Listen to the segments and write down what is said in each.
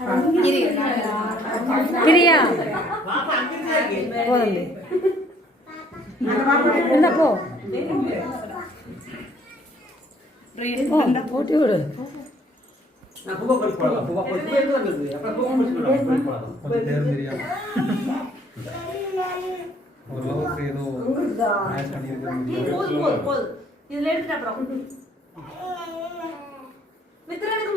പോന്നെ എന്നാ പോ ും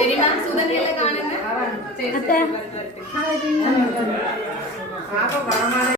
అత్త